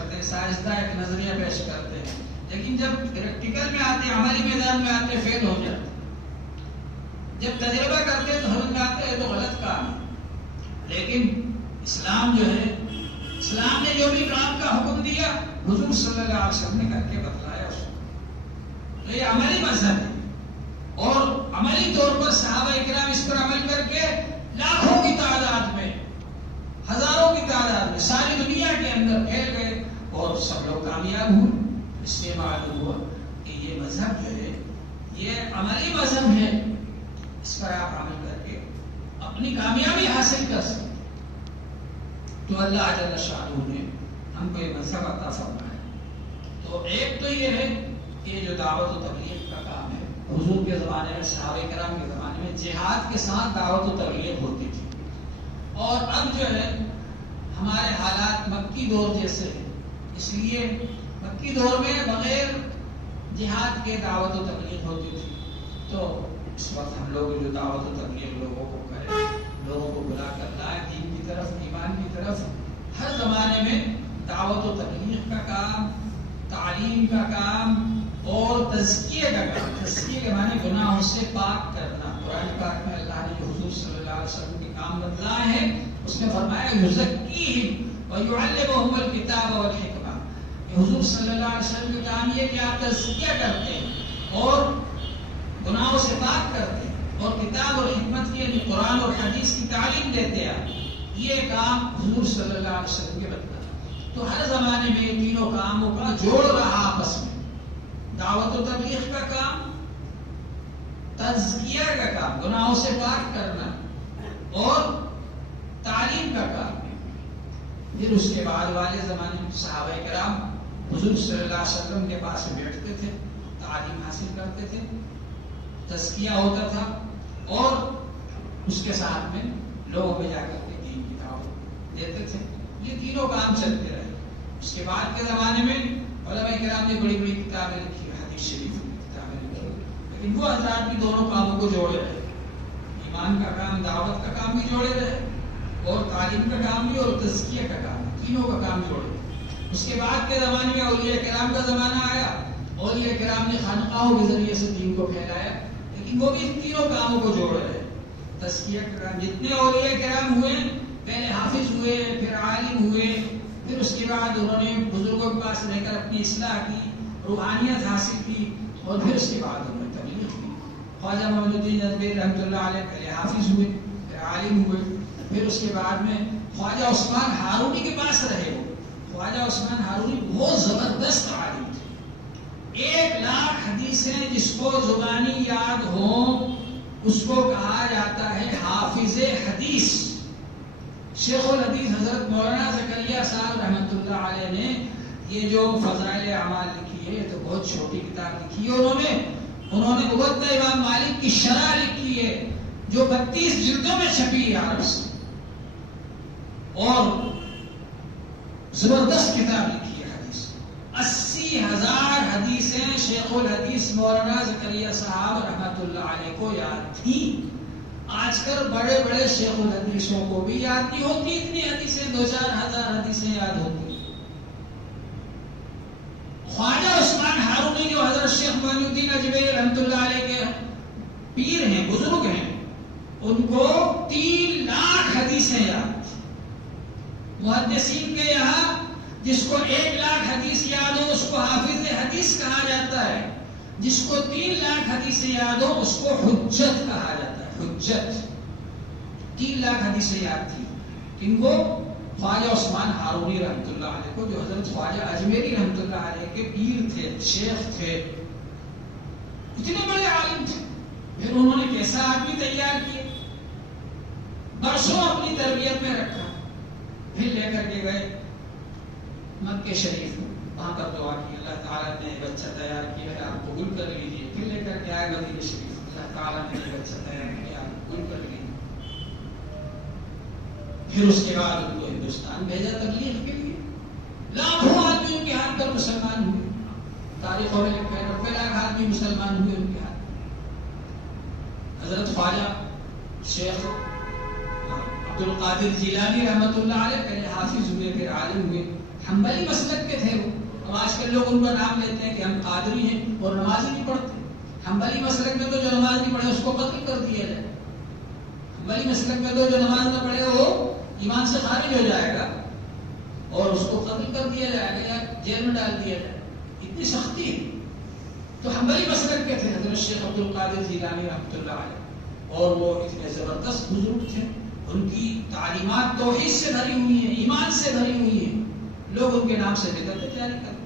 کرتے ہیں, سائنسداں ایک نظریہ پیش کرتے ہیں, لیکن جب پریکٹیکل میں آتے ہیں, عملی میدان میں آتے ہیں, فیل ہو جاتے ہیں. جب تجربہ کرتے ہیں تو سمجھ میں آتے ہیں تو غلط کام ہے. لیکن اسلام جو ہے, اسلام نے جو بھی کام کا حکم دیا حضور صلی اللہ علیہ وسلم نے کر کے بتلایا اس کو. تو یہ عملی مذہب ہے, اور عملی طور پر صحابہ اکرام اس پر عمل کر کے لاکھوں کی تعداد میں, ہزاروں کی تعداد میں ساری دنیا کے اندر پھیل گئے اور سب لوگ کامیاب ہوئے. اس لیے معلوم ہوا کہ یہ مذہب جو ہے یہ عملی مذہب ہے, اس پر آپ عمل کر کے اپنی کامیابی حاصل کر سکتے. تو اللہ جل شانہ نے ہم کو یہ مذہب عطا فرمایا. تو ایک تو یہ ہے کہ جو دعوت و تبلیغ کا کام ہے, حضور کے زمانے میں, صحابہ کرام کے زمانے میں جہاد کے ساتھ دعوت و تبلیغ ہوتی تھی, اور اب جو ہے ہمارے حالات مکی دور جیسے ہیں, اس لیے مکی دور میں بغیر جہاد کے دعوت و تبلیغ ہوتی تھی. تو اس وقت ہم لوگ جو دعوت و تبلیغ لوگوں کو کریں, لوگوں کو بلا کر لائیں دین کی طرف, ایمان کی طرف. ہر زمانے میں دعوت و تبلیغ کا کام, تعلیم کا کام اور تزکیے کا کام. تزکیے کے معنی گناہوں سے پاک کرنا. قرآن پاک میں اللہ نے جو حضور صلی اللہ علیہ وسلم کے کام بتلائے ہیں اس نے فرمایا یزکیہم ویعلمہم الکتاب والحکمہ. حضور صلی اللہ علیہ وسلم کا کام یہ کہ آپ تزکیہ کرتے ہیں اور گناہوں سے پاک کرتے ہیں اور کتاب اور حکمت کی, یعنی قرآن اور حدیث کی تعلیم دیتے ہیں. یہ کام حضور صلی اللہ علیہ وسلم کے بتلا. تو ہر زمانے میں یہ تینوں کاموں کا جوڑ رہا آپس میں. دعوت و تبلیغ کا کام, تزکیہ کا کام, گناہوں سے پاک کرنا, اور تعلیم کا کام. پھر اس کے بعد والے زمانے میں صحابہ کرام حضور صلی اللہ علیہ وسلم کے پاس بیٹھتے تھے, تعلیم حاصل کرتے تھے, تزکیہ ہوتا تھا, اور اس کے ساتھ میں لوگوں میں جا کر کے دین کی دعوت دیتے تھے. یہ تینوں کام چلتے رہے. اس کے بعد کے زمانے میں علماء کرام نے بڑی بڑی کتابیں لکھی, حدیث شریف کی کتابیں لکھی, لیکن وہ حضرات بھی دونوں کاموں کو جوڑے رہے. ایمان کا کام, دعوت کا کام بھی جوڑے رہے, اور تعلیم کا کام بھی, اور تزکیہ کا کام, تینوں کا کام جوڑے. اس کے بعد کے زمانے میں اولیاء کرام کا زمانہ آیا. اولیاء کرام نے خانقاہوں کے ذریعے سے دین کو پھیلایا, لیکن وہ بھی تینوں کاموں کو جوڑ رہے. تزکیہ کا کام, جتنے اولیاء کرام ہوئے, پہلے حافظ ہوئے, پھر عالم ہوئے, پھر اس کے بعد انہوں نے بزرگوں کے پاس رہ کر اپنی اصلاح کی, روحانیت حاصل کی, اور پھر اس کے بعد انہوں نے تبلیغ کی. خواجہ محمد الدین ندوی رحمۃ اللہ علیہ پہلے حافظ ہوئے, پھر عالم ہوئے, پھر اس کے بعد میں خواجہ عثمان ہارونی کے پاس رہے. وہ خواجہ عثمان ہارونی بہت زبردست عالم تھے. 1,00,000 حدیثیں جس کو زبانی یاد ہوں اس کو کہا جاتا ہے حافظ حدیث. شیخ الحدیث حضرت مولانا زکریا صاحب رحمۃ اللہ علیہ نے یہ جو فضائل اعمال لکھی ہے, یہ تو بہت چھوٹی کتاب لکھی ہے. انہوں نے موطا امام مالک کی شرح لکھی ہے جو 32 جلدوں میں چھپی ہے عرب سے, اور زبردست کتاب لکھی ہے حدیث. 80,000 حدیثیں شیخ الحدیث مولانا زکریا صاحب رحمۃ اللہ علیہ کو یاد تھیں. آج کل بڑے بڑے شیخ الحدیثوں کو بھی یاد نہیں ہوتی اتنی حدیثیں, 2-4 ہزار حدیثیں یاد ہوتی. خواجہ عثمان ہارونی جو حضرت شیخ معین الدین اجمیری رحمۃ اللہ علیہ کے پیر ہیں, بزرگ ہیں, ان کو 3,00,000 حدیثیں یاد تھی. محدثین کے یہاں جس کو 1,00,000 حدیث یاد ہو اس کو حافظ حدیث کہا جاتا ہے, جس کو 3,00,000 حدیثیں یاد ہو اس کو حجت کہا جاتا ہے. حجت 3,00,000 حدیثیں یاد تھی ان کو, خواجہ عثمان ہارونی رحمۃ اللہ علیہ کو, جو حضرت خواجہ اجمیری رحمۃ اللہ علیہ کے پیر تھے, شیخ تھے, اتنے بڑے عالم تھے. پھر انہوں نے کیسا آدمی تیار کیا, برسوں اپنی تربیت میں رکھا, پھر لے کر کے گئے مکہ شریف, وہاں پر دعا کی, اللہ تعالیٰ نے بچہ تیار کیا ہے, آپ قبول کر لیجیے. پھر لے کر کے آئے مدینہ شریف, اللہ تعالیٰ نے بچہ تیار کیا, آپ قبول کر لیجیے. پھر اس کے بعد ان کو ہندوستان بھیجا تبلیغ کے لیے. لاکھوں آدمی ان کے ہاتھ پر مسلمان ہوئے. تاریخوں میں لکھا ہے 90,00,000 آدمی مسلمان ہوئے ان کے ہاتھ. حضرت خواجہ شیخ عبد القادر جیلانی رحمۃ اللہ علیہ پہلے حافظ ہوئے, پھر عالم ہوئے. حنبلی مسلک کے تھے وہ. اب آج کل لوگ ان کا نام لیتے ہیں کہ ہم قادری ہیں اور نماز ہی نہیں پڑھتے. حنبلی مسلک میں تو جو نماز نہیں پڑھے اس کو قتل کر دیا جائے. حنبلی مسلک میں تو جو نماز نہ پڑھے وہ ایمان سے خارج ہو جائے گا اور اس کو قتل کر دیا جائے گا یا جیل میں ڈال دیا جائے. اتنی سختی ہے. تو حنبلی مسلک کے تھے حضرت شیخ عبد القادر جیلانی رحمۃ اللہ علیہ، اور وہ اتنے زبردست بزرگ تھے. ان کی تعلیمات توحید سے بھری ہوئی ہیں، ایمان سے بھری ہوئی ہیں. لوگ ان کے نام سے بدعتیں جاری کرتے.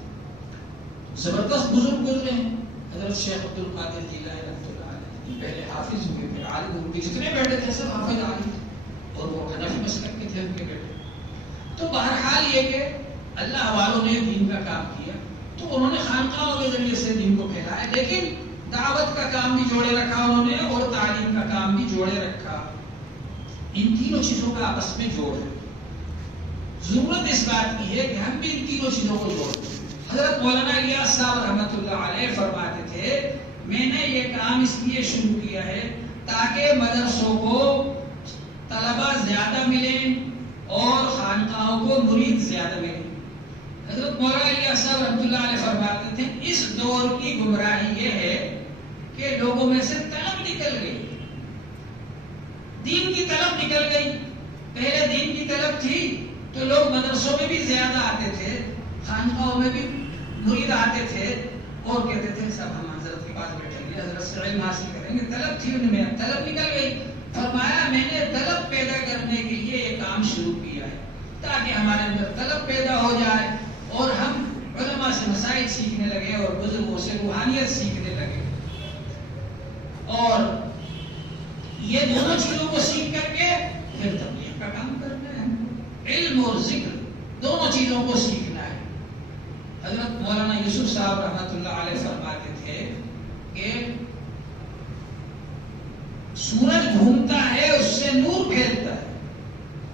زبردست بزرگ گزرے ہیں حضرت شیخ عبد القادر جیلانی رحمۃ اللہ علیہ. پہلے حافظ ہوئے، پھر عالم. ان کے جتنے بیٹے تھے سب حافظ عالم تھے، اور وہ حنفی مسلک کے تھے ان کے بیٹے. تو بہرحال یہ کہ اللہ والوں نے دین کا کام کیا تو انہوں نے خانقاہوں کے ذریعے سے دین کو پھیلایا، لیکن دعوت کا کام بھی جوڑے رکھا انہوں نے اور تعلیم کا کام بھی جوڑے رکھا. ان تینوں چیزوں کا آپس میں جوڑ ہے. ضرورت اس بات کی ہے کہ ہم بھی ان تینوں چیزوں کو جوڑیں. حضرت مولانا الیاس صاحب رحمۃ اللہ علیہ فرماتے تھے میں نے یہ کام اس لیے شروع کیا ہے تاکہ مدرسوں کو طلباء زیادہ ملیں اور خانقاہوں کو مرید زیادہ ملیں. حضرت مولانا الیاس صاحب رحمۃ اللہ علیہ فرماتے تھے اس دور کی گمراہی یہ ہے کہ لوگوں میں سے طلب نکل گئی، دین کی طلب نکل گئی. پہلے دین کی طلب تھی تو لوگ مدرسوں میں بھی زیادہ آتے تھے، خانقاہوں میں بھی مرید آتے تھے اور کہتے تھے سب ہم حضرت کے پاس بیٹھیں گے، حضرت سے علم حاصل کریں گے. طلب تھی ان میں، طلب نکل گئی. فرمایا میں نے طلب پیدا کرنے کے لیے یہ کام شروع کیا ہے تاکہ ہمارے اندر طلب پیدا ہو جائے اور ہم علماء سے مسائل سیکھنے لگے اور بزرگوں سے روحانیت سیکھنے لگے. اور یہ دونوں چیزوں کو سیکھ کر کے پھر تبلیغ کا کام کرنا ہے. علم اور ذکر دونوں چیزوں کو سیکھنا ہے. حضرت مولانا یوسف صاحب رحمۃ اللہ علیہ فرماتے تھے کہ سورج گھومتا ہے اس سے نور پھیلتا ہے.